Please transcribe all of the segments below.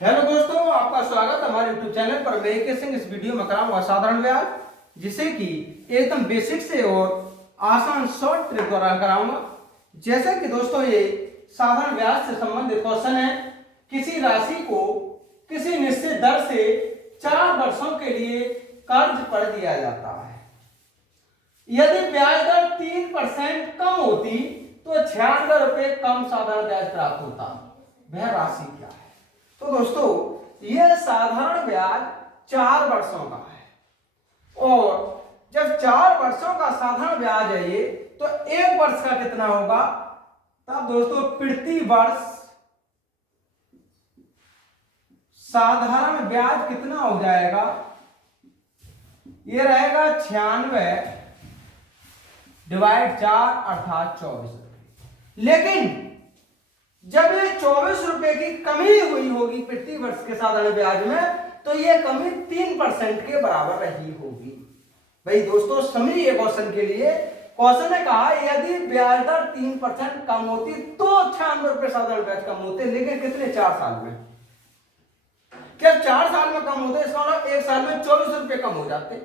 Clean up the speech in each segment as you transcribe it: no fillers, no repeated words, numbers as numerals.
Hello दोस्तों, आपका स्वागत है हमारे YouTube चैनल पर। मैं AK सिंह इस वीडियो में कराऊंगा साधारण ब्याज, जिसे कि एकदम बेसिक से और आसान शॉर्ट ट्रिक द्वारा कराऊंगा। जैसे कि दोस्तों ये साधारण ब्याज से संबंधित क्वेश्चन है। किसी राशि को किसी निश्चित दर से 4 वर्षों के लिए कर्ज पर दिया जाता है। यदि ब्याज दर 3% कम होती तो 96 रुपये कम साधारण ब्याज प्राप्त होता। वह राशि क्या है? तो दोस्तों यह साधारण ब्याज 4 वर्षों का है, और जब 4 वर्षों का साधारण ब्याज है ये, तो 1 वर्ष का कितना होगा? तब दोस्तों प्रति वर्ष साधारण ब्याज कितना हो जाएगा? ये रहेगा 96 डिवाइड 4 अर्थात 24 रुपये। लेकिन जब ये 24 रुपए की कमी हुई होगी प्रति वर्ष के साधारण ब्याज में, तो ये कमी 3% के बराबर रही होगी। भाई दोस्तों समझिए क्वेश्चन के लिए। क्वेश्चन ने कहा यदि ब्याज दर 3% कम होती तो 96 रुपए साधारण ब्याज कम होते, लेकिन कितने? 4 साल में। क्या 4 साल में कम होते? इसका मतलब 1 साल में 24 रुपए कम हो जाते।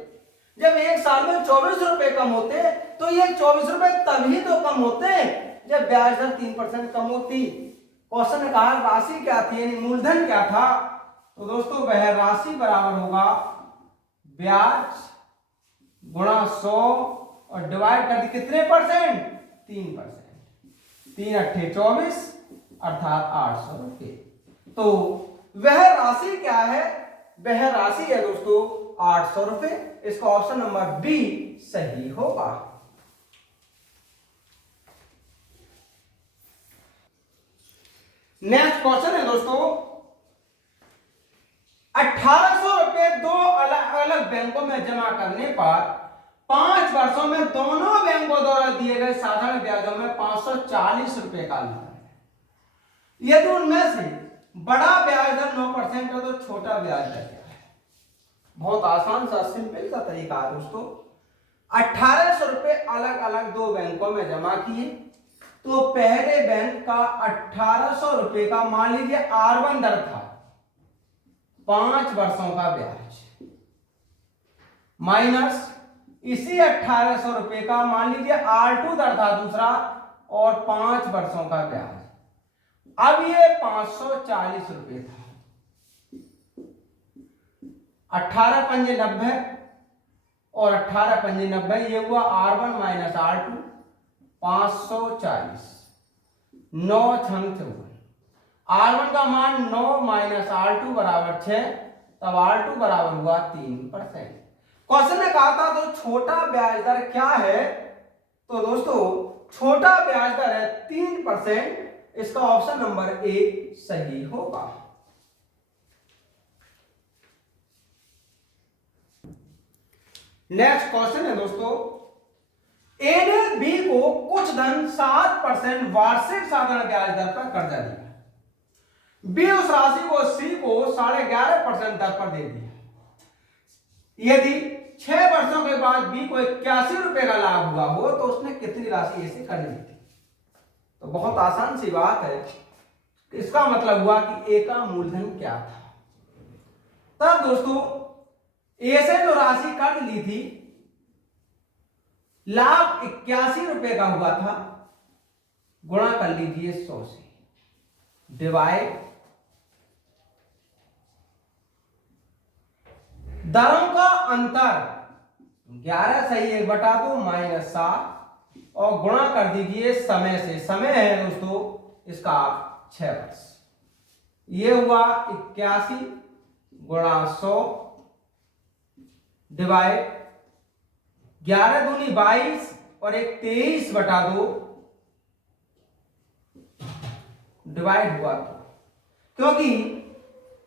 जब 1 साल में 24 रुपए कम होते, तो ये 24 रुपए तभी तो कम होते जब ब्याज दर 3% कम होती। क्वेश्चन ने कहा राशि क्या थी, यानी मूलधन क्या था? तो दोस्तों वह राशि बराबर होगा ब्याज गुणा 100 और डिवाइड कर दी कितने परसेंट? 3%। 3 अट्ठे 24 अर्थात 800 रुपये। तो वह राशि क्या है? वह राशि है दोस्तों 800 रुपये। इसका ऑप्शन नंबर बी सही होगा। नेक्स्ट क्वेश्चन है दोस्तों, 1800 रुपए 2 अलग अलग बैंकों में जमा करने पर 5 वर्षों में दोनों बैंकों द्वारा दिए गए साधारण ब्याजों में 540 रुपए का अंतर है। यदि उनमें से बड़ा ब्याज दर 9% है तो छोटा ब्याज दर क्या है? बहुत आसान सा सिंपल सा तरीका है दोस्तों। 1800 रुपए अलग अलग 2 बैंकों में जमा किए, तो पहले बैंक का 1800 रुपए का मान लीजिए R1 दर था 5 वर्षों का ब्याज, माइनस इसी 1800 रुपए का मान लीजिए R2 दर था दूसरा और 5 वर्षों का ब्याज। अब ये 540 रुपए था। 18 पंजे 90 और 18 पंजे 90, ये हुआ R1 माइनस R2 540। 9 छंग 54। R1 का मान 9 माइनस R2 बराबर 6, तब R2 बराबर हुआ 3%। क्वेश्चन ने कहा था तो छोटा ब्याज दर क्या है? तो दोस्तों छोटा ब्याज दर है 3%। इसका ऑप्शन नंबर ए सही होगा। नेक्स्ट क्वेश्चन है दोस्तों, ए ने बी को कुछ धन 7% वार्षिक साधारण ब्याज दर पर कर्जा दिया। बी उस राशि को सी को 11.5% दर पर दे दिया। यदि 6 वर्षों के बाद बी को 81 रुपए का लाभ हुआ हो तो उसने कितनी राशि ऐसे कर्ज ली थी? तो बहुत आसान सी बात है। इसका मतलब हुआ कि ए का मूलधन क्या था। तब दोस्तों ए से जो राशि कर्ज ली थी, लाभ 81 रुपए का हुआ था, गुणा कर लीजिए 100 से, डिवाइड दरों का अंतर 11 सही 1 बटा 2 माइनस 7 और गुणा कर दीजिए समय से। समय है दोस्तों इसका 6 वर्ष। ये हुआ 81 गुणा 100 डिवाइड 11 दूनी 22 और 1 23 बटा 2 डिवाइड हुआ 2, क्योंकि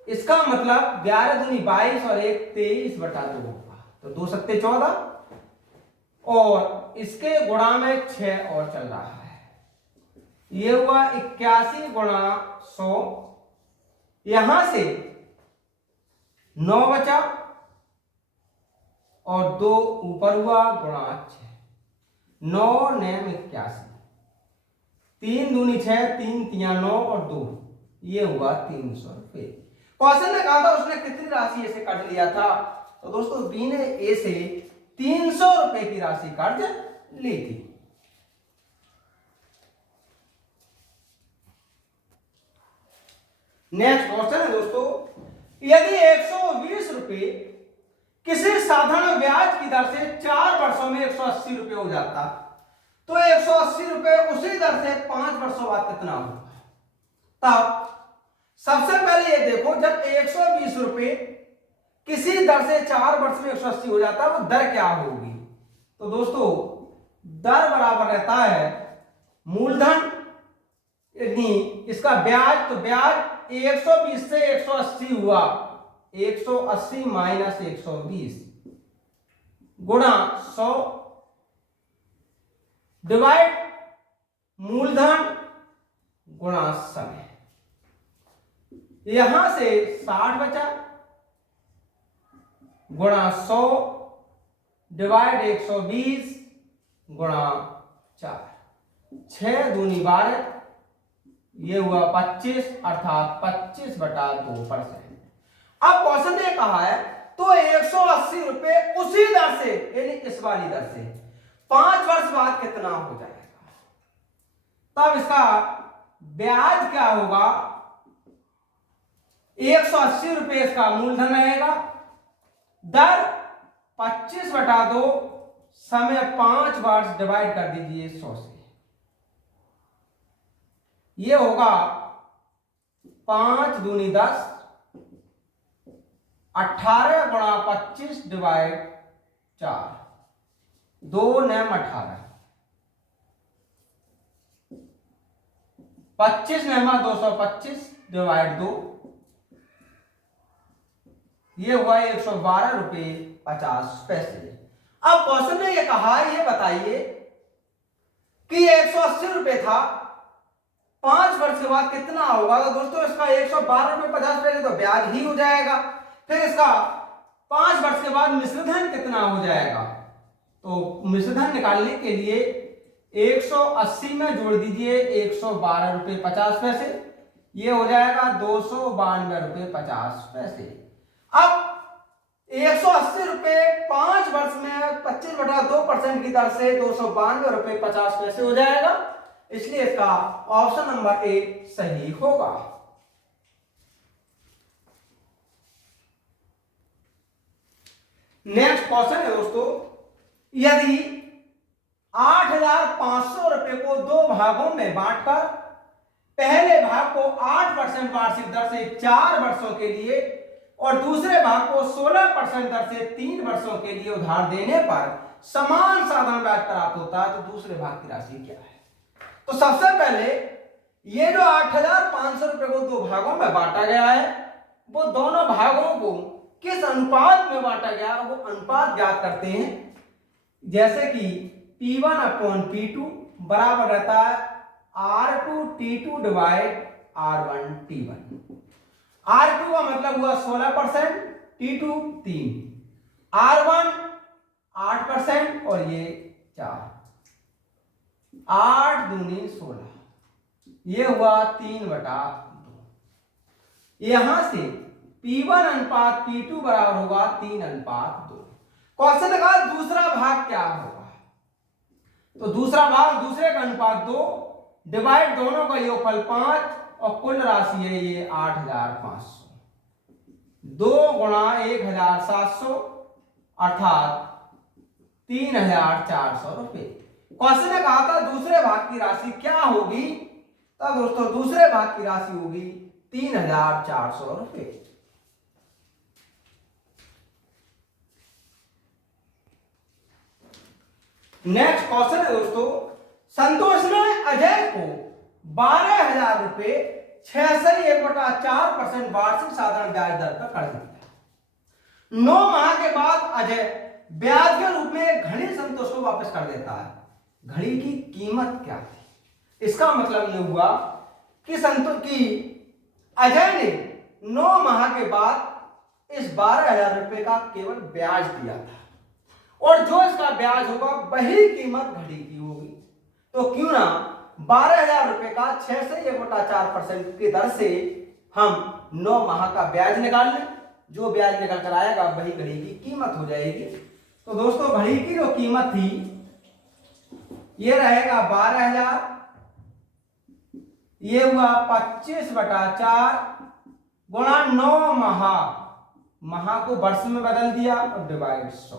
इसका मतलब 11 दूनी 22 और 1 23 बटा 2 होगा, तो 2 सत्ते 14 और इसके गुणा में 6 और चल रहा है। ये हुआ 81 गुणा 100, यहां से 9 बचा और 2 ऊपर हुआ गुणा 6, 9 9 81, 3 दूनी 6, 3 3 9 और 2, ये हुआ 300 रुपये। क्वेश्चन ने कहा था उसने कितनी राशि ऐसे कर्ज लिया था, तो दोस्तों बी ने ए से 300 रुपए की राशि कर्ज ली थी। नेक्स्ट क्वेश्चन है दोस्तों, यदि 120 रुपए किसी साधारण ब्याज की दर से 4 वर्षों में 180 रुपए हो जाता, तो 180 रुपए उसी दर से 5 वर्षों बाद कितना होगा। तब सबसे पहले ये देखो, जब 120 रुपए किसी दर से 4 वर्ष में 180 हो जाता है, वो दर क्या होगी। तो दोस्तों दर बराबर रहता है मूलधन यानी इसका ब्याज, तो ब्याज 120 से 180 हुआ, 180 माइनस 120 गुणा 100 डिवाइड मूलधन गुणा समय। यहां से 60 बचा गुणा 100 डिवाइड 120 गुणा 4, 6 दूनी 12, ये हुआ 25 अर्थात 25/2%। अब क्वेश्चन ने कहा है तो 180 रुपए उसी दर से यानी इस वाली दर से 5 वर्ष बाद कितना हो जाएगा। तब इसका ब्याज क्या होगा, 180 रुपए इसका मूलधन रहेगा, दर 25/2, समय 5 वर्ष डिवाइड कर दीजिए 100 से, ये होगा 5 दूनी 10, 18 गुणा 25 डिवाइड 4, 2 9 18, 25 9 225 डिवाइड 2, ये हुआ 112 रुपये 50 पैसे। अब क्वेश्चन ने ये कहा, ये बताइए कि 180 रुपये था, 5 वर्ष के बाद कितना होगा। तो दोस्तों इसका 112 रुपये 50 पैसे तो ब्याज ही हो जाएगा, फिर इसका 5 वर्ष के बाद मिश्रधन कितना हो जाएगा। तो मिश्रधन निकालने के लिए 180 में जोड़ दीजिए 112 रुपये 50 पैसे, ये हो जाएगा 292 रुपये 50 पैसे। अब 180 रुपये 5 वर्ष में 25/2% की दर से 292 रुपये 50 पैसे हो जाएगा, इसलिए इसका ऑप्शन नंबर ए सही होगा। नेक्स्ट क्वेश्चन है दोस्तों, यदि 8,500 रुपए को 2 भागों में बांटकर पहले भाग को 8% वार्षिक दर से 4 वर्षों के लिए और दूसरे भाग को 16% दर से 3 वर्षों के लिए उधार देने पर समान साधारण ब्याज प्राप्त होता है, तो दूसरे भाग की राशि क्या है। तो सबसे पहले ये जो 8,500 रुपए को 2 भागों में बांटा गया है, वो दोनों भागों को किस अनुपात में बांटा गया वो अनुपात ज्ञात करते हैं। जैसे कि P1/P2 बराबर रहता है R2T2 डिवाइड R1T1। R2 का मतलब हुआ 16%, T2 3, R1 8% और ये 4, 8 दूनी 16, ये हुआ 3/2। यहां से P1/P2 बराबर होगा 3/2। क्वेश्चन ने कहा दूसरा भाग क्या होगा, तो दूसरा भाग दूसरे का अनुपात 2 डिवाइड दोनों का योगफल 5 और कुल राशि है ये 8,500, 2 गुणा 1,700 अर्थात 3,400 रुपए। क्वेश्चन ने कहा था दूसरे भाग की राशि क्या होगी, तब दोस्तों दूसरे भाग की राशि होगी 3,400 रुपए। नेक्स्ट क्वेश्चन है दोस्तों, संतोष ने अजय को 12,000 रुपए 6.1/4% वार्षिक साधारण ब्याज दर पर कर्ज दिया। 9 माह के बाद अजय ब्याज के रूप में घड़ी संतोष को वापस कर देता है। घड़ी की कीमत क्या थी, इसका मतलब यह हुआ कि संतोष की अजय ने 9 माह के बाद इस 12,000 रुपए का केवल ब्याज दिया था और जो इसका ब्याज होगा वही कीमत घड़ी की होगी। तो क्यों ना 12,000 रुपए का 6.1/4% की दर से हम 9 माह का ब्याज निकाल लें। जो ब्याज निकल कर आएगा वही घड़ी की कीमत हो जाएगी। तो दोस्तों घड़ी की जो कीमत थी ये रहेगा 12,000, ये हुआ 25/4 गुणा 9 माह, माह को वर्ष में बदल दिया और डिवाइड 100।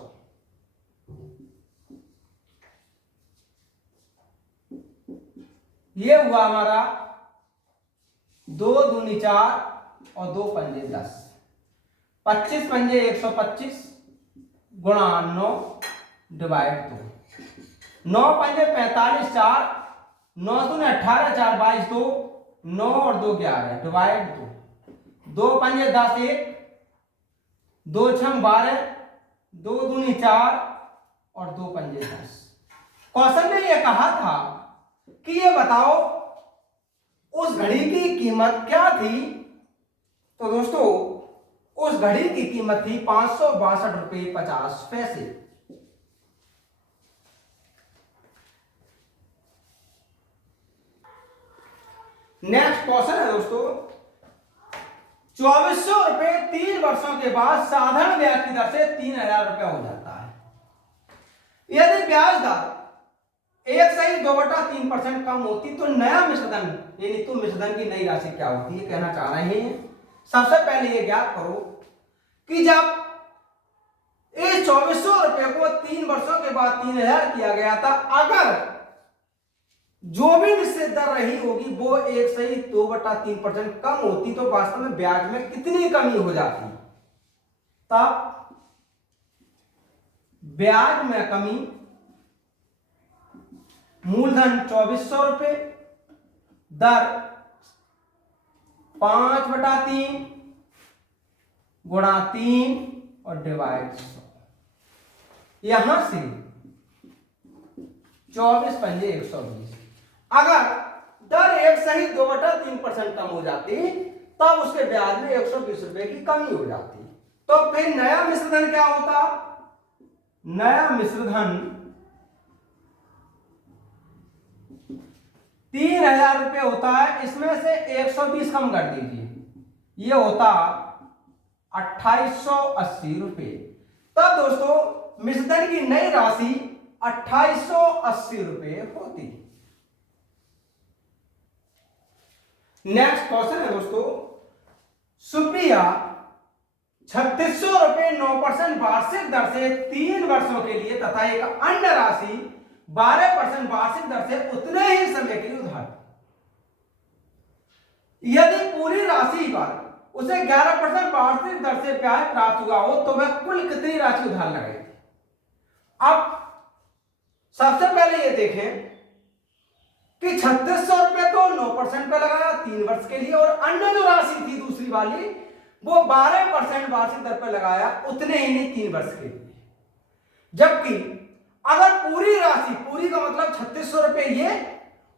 ये हुआ हमारा 2 दूनी 4 और 2 पंजे 10, 25 पंजे 125 गुणा 9 डिवाइड 2, 9 पंजे 45, 4 9 दूने 18, 4 22, 2 9 और 2 11 डिवाइड 2, 2 पंजे 10, 1 2 छम 12, 2 दूनी 4 और 2 पंजे 10। क्वेश्चन में ये कहा था कि ये बताओ उस घड़ी की कीमत क्या थी। तो दोस्तों उस घड़ी की कीमत थी 562 रुपये 50 पैसे। नेक्स्ट क्वेश्चन है दोस्तों, 2400 रुपये 3 वर्षों के बाद साधारण ब्याज की दर से 3,000 रुपया हो जाता है। यदि ब्याज दर 1/2/3% कम होती तो नया मिश्रधन यानी तो मिश्रधन की नई राशि क्या होती है, कहना चाह रहे हैं। सबसे पहले ये ज्ञात करो कि जब इस 2400 रुपये को 3 वर्षों के बाद 3,000 किया गया था, अगर जो भी निश्चित दर रही होगी वो 1/2/3% कम होती तो वास्तव में ब्याज में कितनी कमी हो जाती। तब ब्याज में कमी मूलधन 2400 रुपये, दर 5/3 गुणा 3 और डिवाइड 100। यहां से 24 पंजे 120। अगर दर 1/2/3% कम हो जाती तब उसके ब्याज में 120 रुपए की कमी हो जाती। तो फिर नया मिश्रधन क्या होता, नया मिश्रधन 3,000 रुपये होता है। इसमें से 120 कम कर दीजिए, ये होता 2,880 रुपये। तब दोस्तों मिश्रधन की नई राशि 2,880 रुपये होती। नेक्स्ट क्वेश्चन है दोस्तों, सुप्रिया 3,600 रुपये 9% वार्षिक दर से 3 वर्षों के लिए तथा एक अन्य राशि 12% वार्षिक दर से उतने ही समय के लिए उधार। यदि पूरी राशि पर उसे 11% वार्षिक दर से ब्याज प्राप्त हुआ हो तो वह कुल कितनी राशि उधार लगाएगी। अब सबसे पहले ये देखें कि 3,600 रुपये तो 9% पे लगाया 3 वर्ष के लिए, और अन्य जो राशि थी दूसरी वाली वो 12% वार्षिक दर पर लगाया, उतने ही नहीं 3 वर्ष के लिए। जबकि अगर पूरी राशि, पूरी का मतलब 3,600 रुपये ये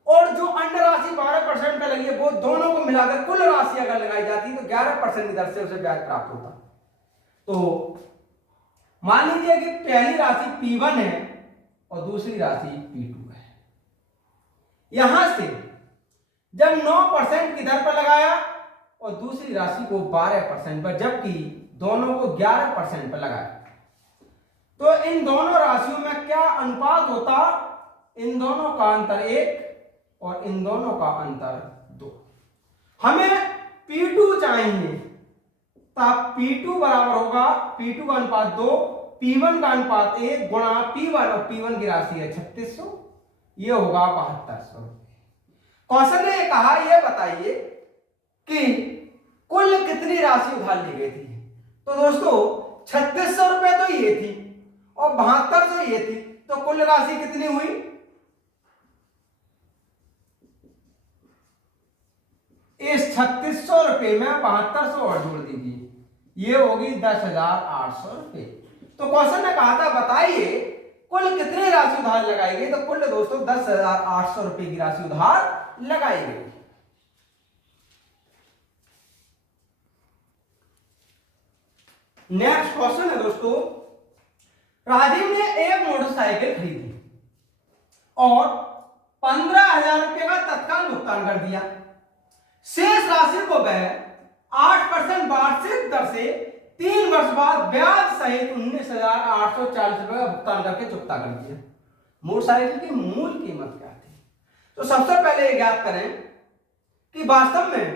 और जो अन्य राशि 12% पे लगी है वो दोनों को मिलाकर कुल राशि अगर लगाई जाती तो 11% की दर से उसे ब्याज प्राप्त होता। तो मान लीजिए कि पहली राशि P1 है और दूसरी राशि P2 है। यहां से जब 9% की दर पर लगाया और दूसरी राशि को 12% पर, जबकि दोनों को 11% पर लगाया, तो इन दोनों राशियों में क्या अनुपात होता, इन दोनों का अंतर 1 और इन दोनों का अंतर 2। हमें P2 चाहिए, तब P2 बराबर होगा, P2 का अनुपात 2, P1 का अनुपात 1 गुणा P1, और P1 की राशि है 3,600, ये होगा 7,200 रुपये। क्वेश्चन ने कहा ये बताइए कि कुल कितनी राशि उधार ली गई थी। तो दोस्तों 3,600 रुपये तो ये थी और 7,200 ये थी, तो कुल राशि कितनी हुई, इस 3,600 रुपये में 7,200 और जोड़ दीजिए, ये होगी 10,800 रुपये। तो क्वेश्चन ने कहा था बताइए कुल कितनी राशि उधार लगाई गई। तो कुल दोस्तों 10,800 रुपये की राशि उधार लगाई गई। नेक्स्ट क्वेश्चन है दोस्तों, राजीव ने एक मोटरसाइकिल खरीदी और 15,000 रुपये का तत्काल भुगतान कर दिया। शेष राशि को वह 8% वार्षिक दर से 3 वर्ष बाद ब्याज सहित 19,840 रुपए का भुगतान करके चुकता कर दिया। मोटरसाइकिल की मूल कीमत क्या थी? तो सबसे पहले ये ज्ञात करें कि वास्तव में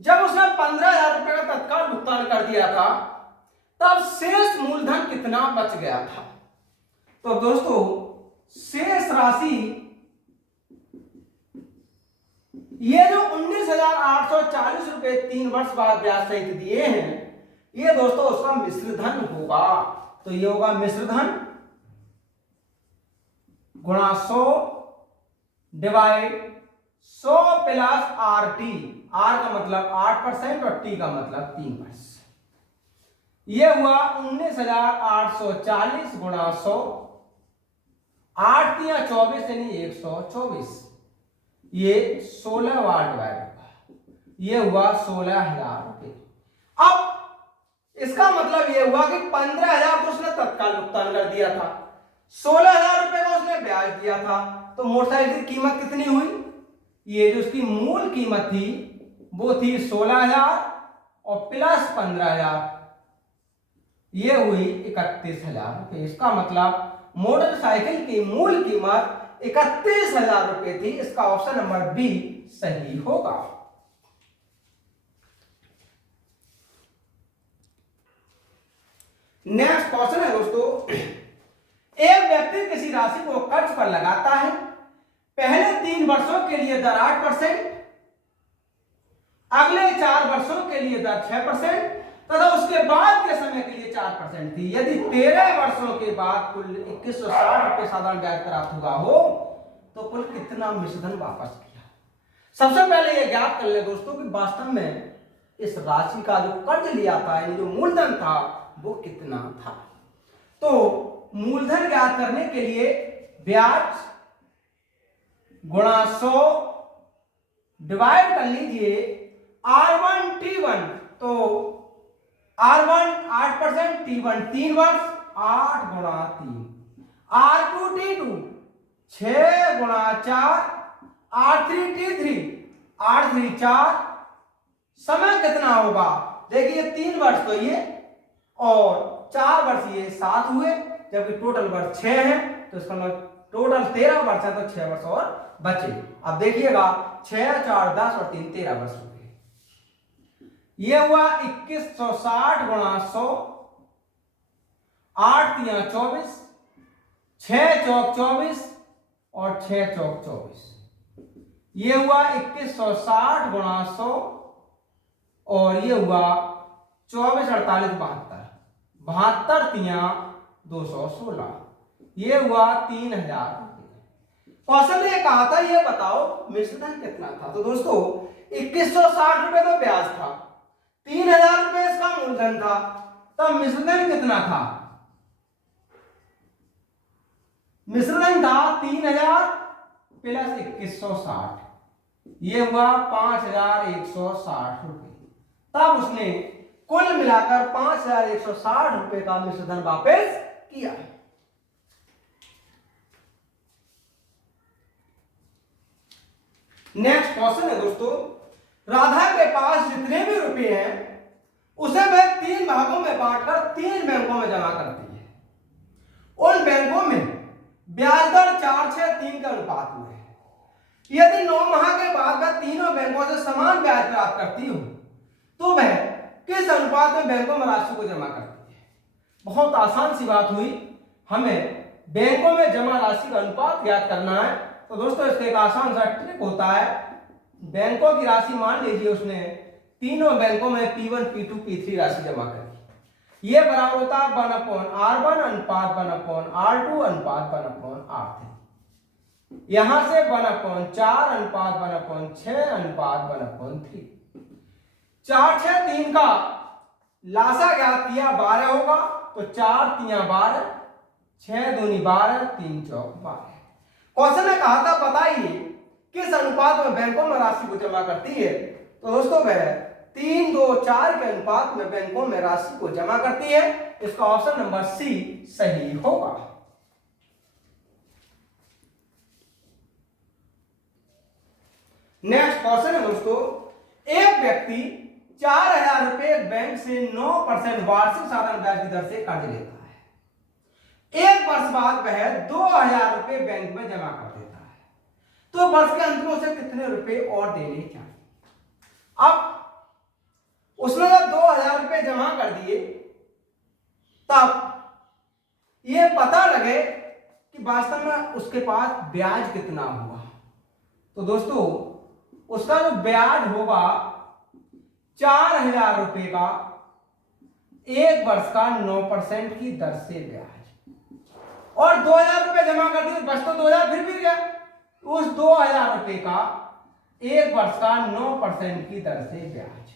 जब उसने 15,000 रुपए का तत्काल भुगतान कर दिया था तब शेष मूलधन कितना बच गया था। तो दोस्तों शेष राशि ये जो 19,840 रुपए 3 वर्ष बाद ब्याज सहित दिए हैं, ये दोस्तों उसका मिश्र धन होगा। तो ये होगा मिश्र धन गुणा 100 divide 100 plus R T. R का मतलब 8% और टी का मतलब 3 वर्ष। ये हुआ 19,840 गुणा 100, 8 या 24 यानी 124। ये 16 बार डिवाइड होगा, ये हुआ 16,000 रुपए। अब इसका मतलब ये हुआ कि 15,000 तो उसने तत्काल भुगतान कर दिया था, 16,000 रुपए का उसने ब्याज दिया था। तो मोटरसाइकिल की कीमत कितनी हुई? ये जो उसकी मूल कीमत थी वो थी 16,000 और प्लस 15,000, ये हुई 31,000 रुपए। इसका मतलब मोटरसाइकिल की मूल कीमत 31,000 रुपए थी। इसका ऑप्शन नंबर बी सही होगा। नेक्स्ट क्वेश्चन है दोस्तों, एक व्यक्ति किसी राशि को कर्ज पर लगाता है। पहले 3 वर्षों के लिए दर 8%, अगले 4 वर्षों के लिए दर 6% तथा उसके बाद के समय के लिए 4% थी। यदि 13 वर्षों के बाद कुल 2160 रुपए साधारण ब्याज प्राप्त हुआ हो तो कुल कितना मिश्रधन वापस किया? सबसे पहले यह ज्ञात कर ले दोस्तों कि वास्तव में इस राशि का जो कर्ज लिया था यानी जो मूलधन था वो कितना था। तो मूलधन ज्ञात करने के लिए ब्याज गुणा 100 डिवाइड कर लीजिए R1 T1। तो R1 8%, T1 3 वर्ष, 8 गुणा 3, R2 T2 6 गुणा 4, R3 T3 8 3 4। समय कितना होगा? देखिए 3 वर्ष तो ये और 4 वर्ष ये 7 हुए, जबकि टोटल वर्ष 6 है। तो इसका मतलब टोटल 13 वर्ष है, तो 6 वर्ष और बचे। अब देखिएगा 6 4 10 और 3 13 वर्ष हो गए। ये हुआ 2160 गुणा 100, 8 3 24, 6 चौक 24 और 6 चौक 24। ये हुआ 2160 गुणा 100 और ये हुआ 24 48 72, 72 तिया 216। ये हुआ 3,000 रुपए। क्वेश्चन ने कहा था ये बताओ मिश्रधन कितना था। तो दोस्तों 2160 रुपए तो ब्याज था, 3,000 रुपए इसका मूलधन था, तब मिश्रधन कितना था? मिश्रधन था 3,000 प्लस 2160, ये हुआ 5,160 रुपए। तब उसने कुल मिलाकर 5,160 रुपए का मिश्रधन वापस किया। नेक्स्ट क्वेश्चन है दोस्तों, राधा के पास जितने भी रुपए हैं उसे वह 3 भागों में बांटकर 3 बैंकों में जमा करती है। उन बैंकों में ब्याज दर 4:6:3 का अनुपात में है। यदि 9 माह के बाद वह तीनों बैंकों से समान ब्याज प्राप्त करती हो तो वह किस अनुपात में बैंकों में राशि को जमा करती है? बहुत आसान सी बात हुई, हमें बैंकों में जमा राशि का अनुपात ज्ञात करना है। तो दोस्तों इसका एक आसान सा ट्रिक होता है, बैंकों की राशि मान लीजिए उसने तीनों बैंकों में P1 P2 P3 राशि जमा करी, ये बराबर होता है 1/R1 अनुपात 1/R2 अनुपात 1/R3। यहां से 1/4 अनुपात 1/6 अनुपात 1/3। 4:6:3 का लासा ज्ञात किया 12 होगा, तो 4 3 12, 6 दूनी 12, 3 चौक 12। क्वेश्चन ने कहा था बताइए किस अनुपात में बैंकों में राशि को जमा करती है। तो दोस्तों वह 3 2 4 के अनुपात में बैंकों में राशि को जमा करती है। इसका ऑप्शन नंबर सी सही होगा। नेक्स्ट क्वेश्चन है दोस्तों, एक व्यक्ति 4,000 रुपए बैंक से 9% वार्षिक साधारण ब्याज की दर से कर्ज लेता है। एक वर्ष बाद वह 2,000 रुपए बैंक में जमा कर देता है, तो वर्ष के अंत में उसे कितने रुपए और देने चाहिए? अब उसने जब 2,000 रुपए जमा कर दिए, तब ये पता लगे कि वास्तव में उसके पास ब्याज कितना हुआ। तो दोस्तों उसका जो ब्याज होगा 4,000 रुपए का, एक वर्ष का 9% की दर से ब्याज, और 2,000 रुपए जमा कर दिए, बस तो 2,000 फिर भी गया। उस 2,000 रुपए का एक वर्ष का 9% की दर से ब्याज,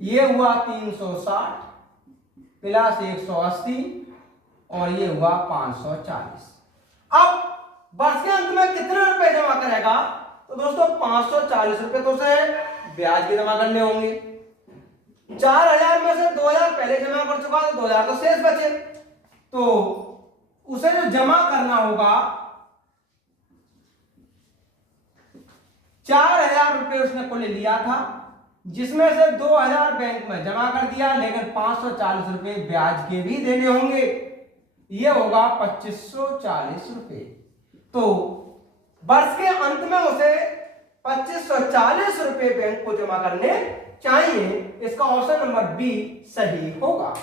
ये हुआ 360 प्लस 180 और ये हुआ 540। अब वर्ष के अंत में कितने रुपए जमा करेगा? तो दोस्तों 540 रुपए तो उसे ब्याज भी जमा करने होंगे। 4,000 में से 2,000 पहले जमा कर चुका, तो 2,000 तो शेष बचे, तो उसे जो जमा करना होगा 4,000 रुपए उसने कुल लिया था, जिसमें से 2,000 बैंक में जमा कर दिया, लेकिन 540 रुपए ब्याज के भी देने होंगे, ये होगा 2,540 रुपए। तो वर्ष के अंत में उसे 2,540 रुपए बैंक को जमा करने चाहिए। इसका ऑप्शन नंबर बी सही होगा।